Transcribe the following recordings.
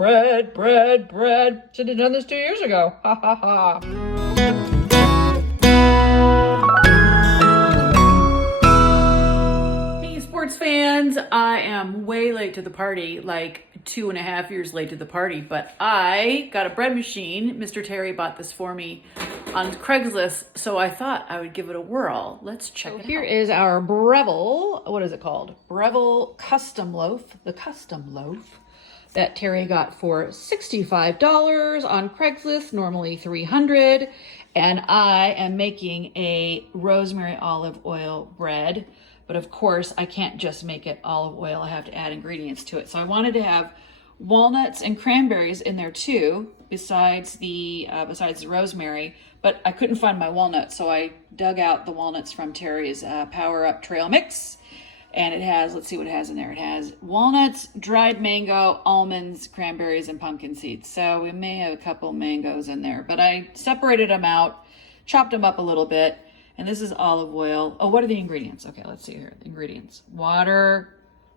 Bread, bread, bread. Should have done this 2 years ago. Ha ha ha. Hey, sports fans. I am way late to the party, like 2.5 years late to the party, but I got a bread machine. Mr. Terry bought this for me on Craigslist, so I thought I would give it a whirl. Let's check it out. Here is our Breville, what is it called? Breville Custom Loaf, the Custom Loaf that Terry got for $65 on Craigslist, normally $300. And I am making a rosemary olive oil bread, but of course I can't just make it olive oil. I have to add ingredients to it. So I wanted to have walnuts and cranberries in there too, besides the rosemary, but I couldn't find my walnuts, so I dug out the walnuts from Terry's Power Up Trail Mix, and it has, let's see what it has in there. It has walnuts, dried mango, almonds, cranberries, and pumpkin seeds. So we may have a couple mangoes in there, but I separated them out, chopped them up a little bit, and this is olive oil. Oh, what are the ingredients? Okay, let's see here. The ingredients: water,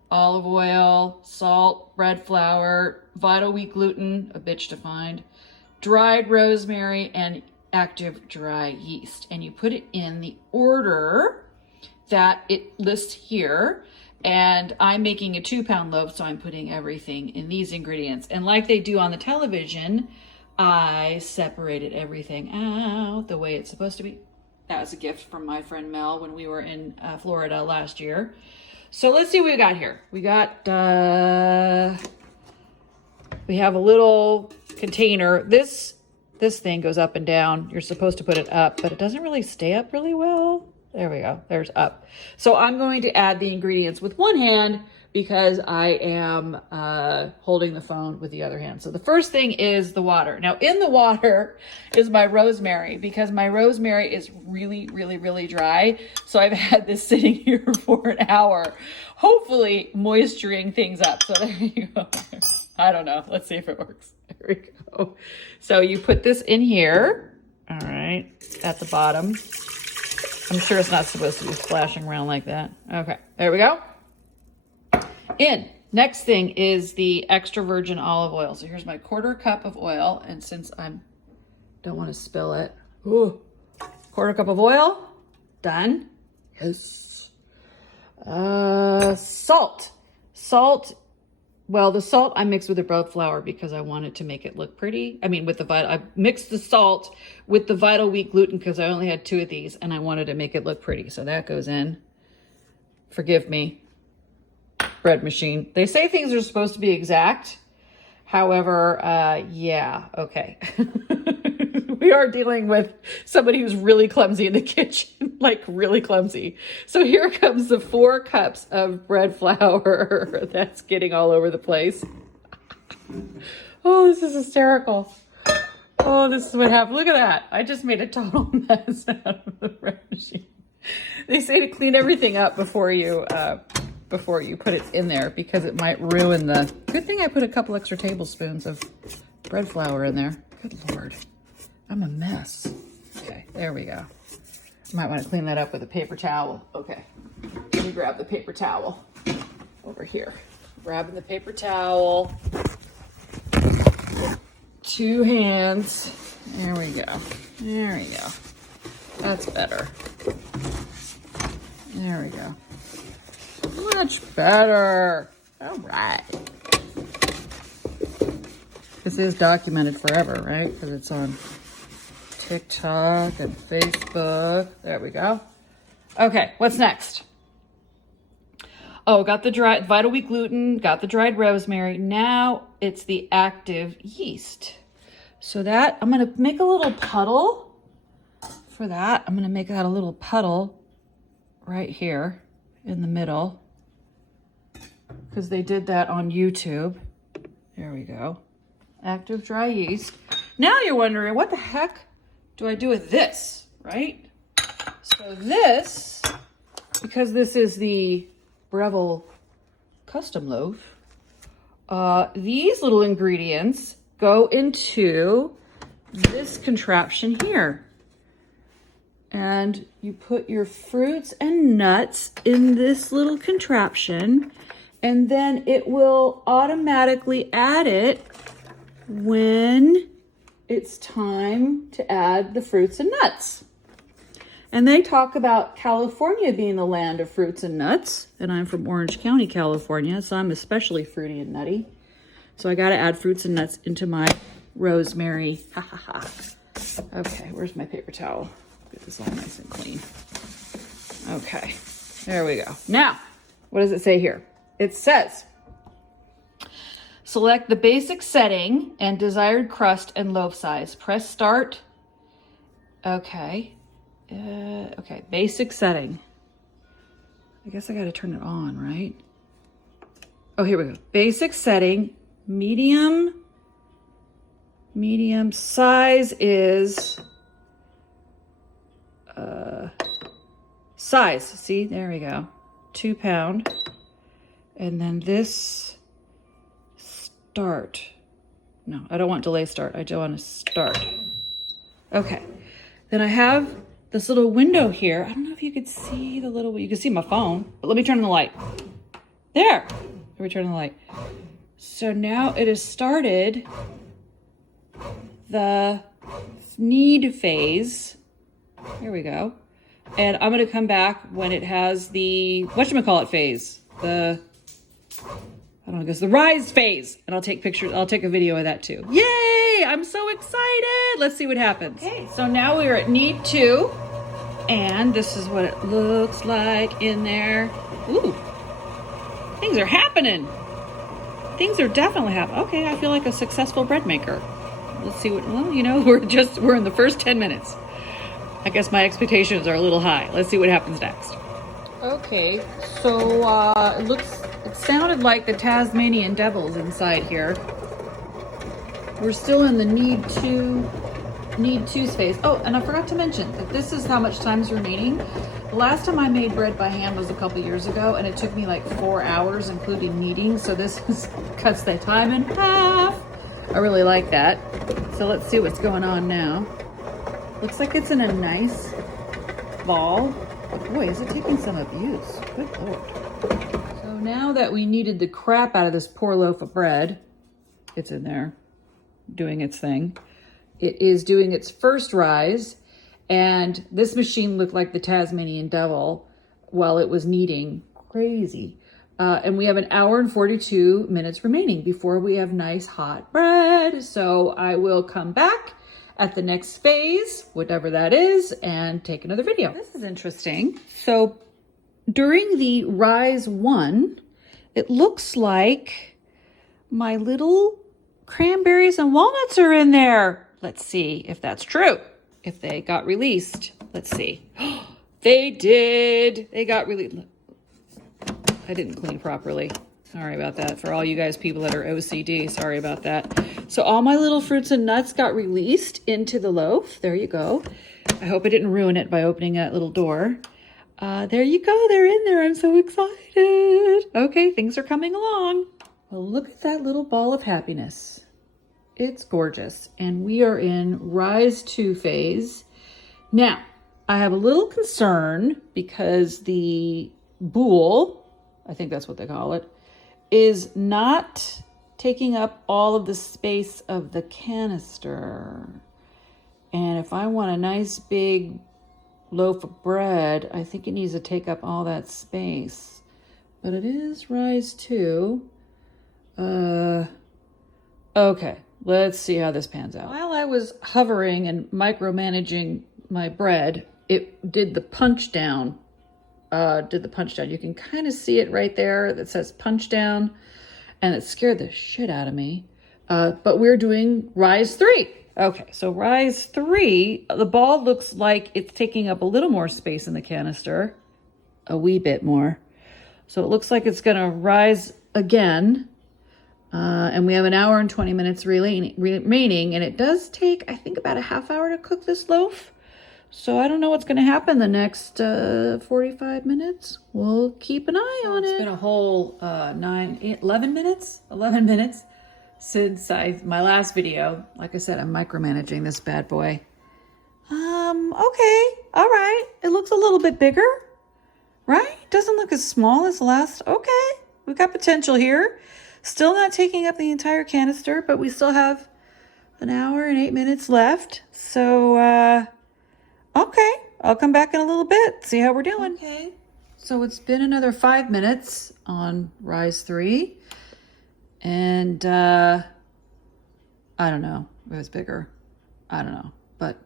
olive oil, salt, bread flour, vital wheat gluten, a bitch to find, dried rosemary, and active dry yeast. And you put it in the order that it lists here. And I'm making a 2-pound loaf, so I'm putting everything in these ingredients. And like they do on the television, I separated everything out the way it's supposed to be. That was a gift from my friend Mel when we were in Florida last year. So let's see what we got here. We got, we have a little container. This thing goes up and down. You're supposed to put it up, but it doesn't really stay up really well. There we go. There's up. So I'm going to add the ingredients with one hand because I am holding the phone with the other hand. So the first thing is the water. Now in the water is my rosemary, because my rosemary is really, really, really dry. So I've had this sitting here for an hour, hopefully moisturing things up. So there you go. I don't know. Let's see if it works. There we go. So you put this in here. All right. At the bottom. I'm sure it's not supposed to be splashing around like that. Okay. There we go. In. Next thing is the extra virgin olive oil. So here's my 1/4 cup of oil. And since I don't want to spill it, 1/4 cup of oil. Done. Yes. Salt. Salt. Well, the salt I mixed with the bread flour because I wanted to make it look pretty. I mean, I mixed the salt with the vital wheat gluten because I only had 2 of these and I wanted to make it look pretty. So that goes in. Forgive me, bread machine. They say things are supposed to be exact. However, yeah, okay. We are dealing with somebody who's really clumsy in the kitchen, like really clumsy. So here comes the 4 cups of bread flour that's getting all over the place. Oh, this is hysterical. Oh, this is what happened. Look at that. I just made a total mess out of the bread machine. They say to clean everything up before you put it in there because it might ruin the... Good thing I put a couple extra tablespoons of bread flour in there. Good Lord. I'm a mess. Okay, there we go. Might want to clean that up with a paper towel. Okay, let me grab the paper towel over here. Grabbing the paper towel. 2 hands. There we go. There we go. That's better. There we go. Much better. All right. This is documented forever, right? Because it's on TikTok and Facebook. There we go. Okay, what's next? Oh, got the dried vital wheat gluten, got the dried rosemary. Now it's the active yeast. So that, I'm going to make a little puddle for that. I'm going to make out a little puddle right here in the middle because they did that on YouTube. There we go. Active dry yeast. Now you're wondering, what the heck do I do with this, right? So this, because this is the Breville Custom Loaf, these little ingredients go into this contraption here. And you put your fruits and nuts in this little contraption, and then it will automatically add it when it's time to add the fruits and nuts. And they talk about California being the land of fruits and nuts. And I'm from Orange County, California, so I'm especially fruity and nutty. So I got to add fruits and nuts into my rosemary. Ha ha ha. Okay, where's my paper towel? Get this all nice and clean. Okay, there we go. Now, what does it say here? It says, select the basic setting and desired crust and loaf size. Press start. Okay. Okay, basic setting. I guess I got to turn it on, right? Oh, here we go. Basic setting, medium size is size. See, there we go. 2 pound. And then this start. No, I don't want delay start. I just want to start. Okay. Then I have this little window here. I don't know if you could see the little, you can see my phone, but let me turn on the light. There. Let me turn on the light. So now it has started the knead phase. Here we go. And I'm going to come back when it has the, whatchamacallit phase. I don't know, I guess the rise phase. And I'll take pictures, I'll take a video of that too. Yay! I'm so excited. Let's see what happens. Okay, so now we're at knead 2. And this is what it looks like in there. Ooh, things are happening. Things are definitely happening. Okay, I feel like a successful bread maker. Let's see what, well, you know, we're in the first 10 minutes. I guess my expectations are a little high. Let's see what happens next. Okay, so it sounded like the Tasmanian devil's inside here. We're still in the knead 2 space. Oh, and I forgot to mention that this is how much time's remaining. The last time I made bread by hand was a couple years ago, and it took me like 4 hours, including kneading. So this cuts that time in half. I really like that. So let's see what's going on now. Looks like it's in a nice ball. Boy, is it taking some abuse. Good Lord. So now that we kneaded the crap out of this poor loaf of bread, it's in there doing its thing. It is doing its first rise, and this machine looked like the Tasmanian devil while it was kneading. Crazy. And we have an hour and 42 minutes remaining before we have nice hot bread. So I will come back at the next phase, whatever that is, and take another video. This is interesting. So during the rise 1, it looks like my little cranberries and walnuts are in there. Let's see if that's true. If they got released. Let's see. They did. They got released. I didn't clean properly. Sorry about that. For all you guys people that are OCD, sorry about that. So all my little fruits and nuts got released into the loaf. There you go. I hope I didn't ruin it by opening that little door. There you go. They're in there. I'm so excited. Okay, things are coming along. Well, look at that little ball of happiness. It's gorgeous. And we are in rise 2 phase. Now, I have a little concern because the boule, I think that's what they call it, is not taking up all of the space of the canister. And if I want a nice big loaf of bread, I think it needs to take up all that space. But it is rise 2. Okay, let's see how this pans out. While I was hovering and micromanaging my bread, it did the punch down. You can kind of see it right there that says punch down, and it scared the shit out of me. But we're doing rise 3. Okay, so rise 3, the ball looks like it's taking up a little more space in the canister, a wee bit more. So it looks like it's gonna rise again. And we have an hour and 20 minutes remaining, and it does take, I think, about a half hour to cook this loaf. So I don't know what's going to happen the next 45 minutes. We'll keep an eye on it. It's been a whole 11 minutes since my last video. Like I said, I'm micromanaging this bad boy. Okay, all right. It looks a little bit bigger, right? Doesn't look as small as the last. Okay, we've got potential here. Still not taking up the entire canister, but we still have an hour and 8 minutes left. So, okay, I'll come back in a little bit, see how we're doing. Okay, so it's been another 5 minutes on Rise 3. And, I don't know if it's bigger. I don't know, but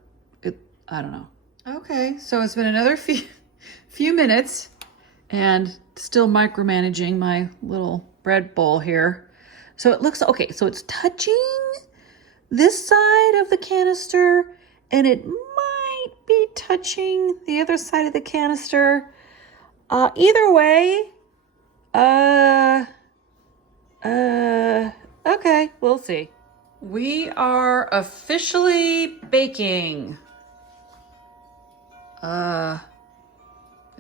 I don't know. Okay, so it's been another few minutes and still micromanaging my little bread bowl here. So it looks, okay, so it's touching this side of the canister and it might be touching the other side of the canister. Either way, okay, we'll see. We are officially baking.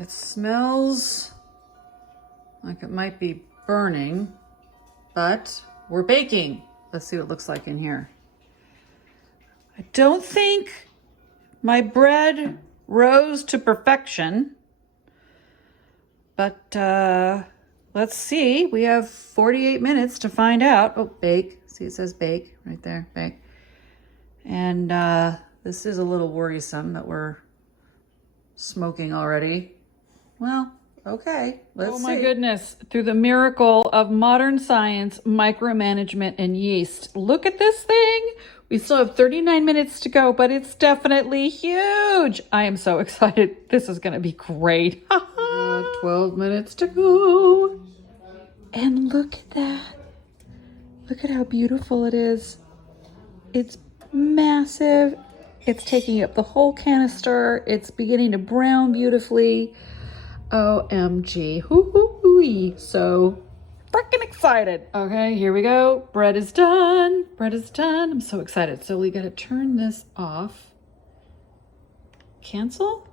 It smells like it might be burning, but we're baking. Let's see what it looks like in here. I don't think my bread rose to perfection, but let's see. We have 48 minutes to find out. Oh, bake. See, it says bake right there, bake. And this is a little worrisome that we're smoking already. Well, okay, let's see. Oh my goodness, through the miracle of modern science, micromanagement, and yeast. Look at this thing. We still have 39 minutes to go, but it's definitely huge. I am so excited. This is gonna be great. 12 minutes to go. And look at that. Look at how beautiful it is. It's massive. It's taking up the whole canister. It's beginning to brown beautifully. OMG. Hoo-hoo-hoo-ee. So freaking excited. Okay, here we go. Bread is done. Bread is done. I'm so excited. So we gotta turn this off. Cancel?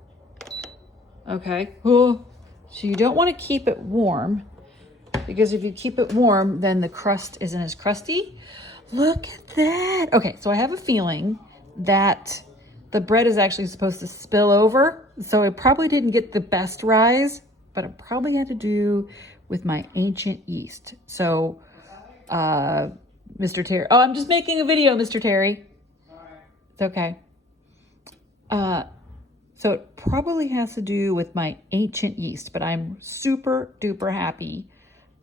Okay. Oh. So you don't want to keep it warm, because if you keep it warm, then the crust isn't as crusty. Look at that. Okay, so I have a feeling that the bread is actually supposed to spill over. So it probably didn't get the best rise, but it probably had to do with my ancient yeast. So, Mr. Terry, oh, I'm just making a video, Mr. Terry. It's okay. So it probably has to do with my ancient yeast, but I'm super duper happy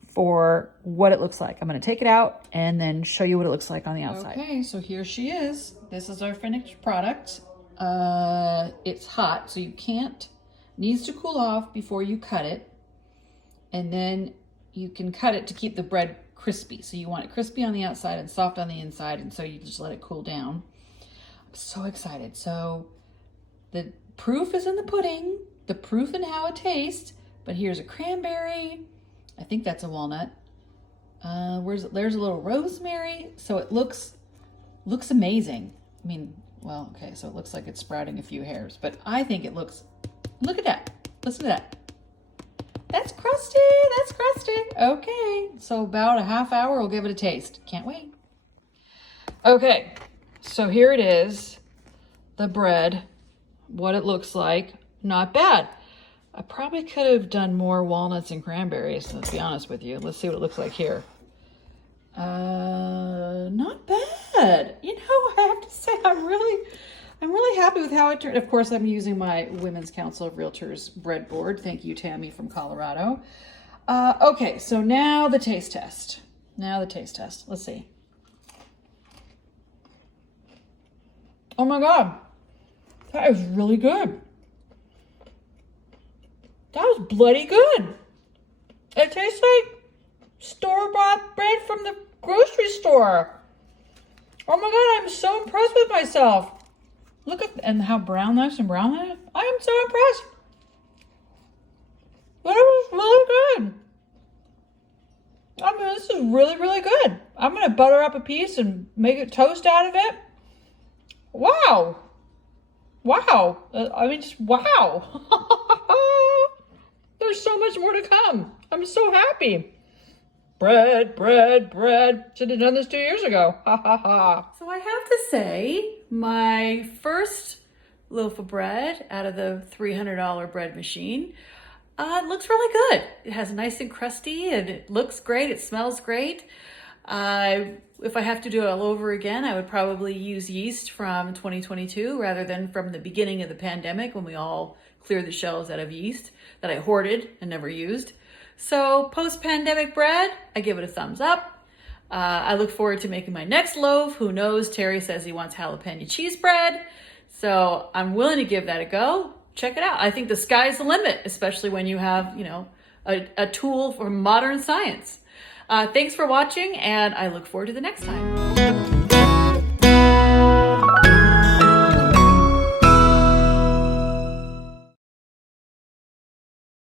for what it looks like. I'm gonna take it out and then show you what it looks like on the outside. Okay, so here she is. This is our finished product. It's hot, so you can't, needs to cool off before you cut it. And then you can cut it to keep the bread crispy. So you want it crispy on the outside and soft on the inside, and so you just let it cool down. I'm so excited. So the proof is in the pudding, the proof in how it tastes, but here's a cranberry. I think that's a walnut. There's a little rosemary. So it looks amazing. I mean, well, okay, so it looks like it's sprouting a few hairs, but I think it looks, look at that. Listen to that. That's crusty, that's crusty. Okay, so about a half hour, we'll give it a taste. Can't wait. Okay, so here it is, the bread, what it looks like. Not bad. I probably could have done more walnuts and cranberries, to be honest with you. Let's see what it looks like here. Not bad. You know, I have to say, I'm really happy with how it turned. Of course, I'm using my Women's Council of Realtors breadboard. Thank you, Tammy from Colorado. Okay, so now the taste test. Let's see. Oh my God, that is really good. That was bloody good. It tastes like store-bought bread from the grocery store. Oh my God, I'm so impressed with myself. Look at, and how nice and brown that is. I am so impressed. That was really good. I mean, this is really, really good. I'm gonna butter up a piece and make a toast out of it. Wow. Wow. I mean, just wow. There's so much more to come. I'm so happy. Bread. Should have done this 2 years ago. Ha ha ha. So I have to say, my first loaf of bread out of the $300 bread machine, it looks really good. It has nice and crusty and it looks great. It smells great. If I have to do it all over again, I would probably use yeast from 2022 rather than from the beginning of the pandemic when we all cleared the shelves out of yeast that I hoarded and never used. So post-pandemic bread, I give it a thumbs up. I look forward to making my next loaf. Who knows? Terry says he wants jalapeno cheese bread. So I'm willing to give that a go. Check it out. I think the sky's the limit, especially when you have, a tool for modern science. Thanks for watching, and I look forward to the next time.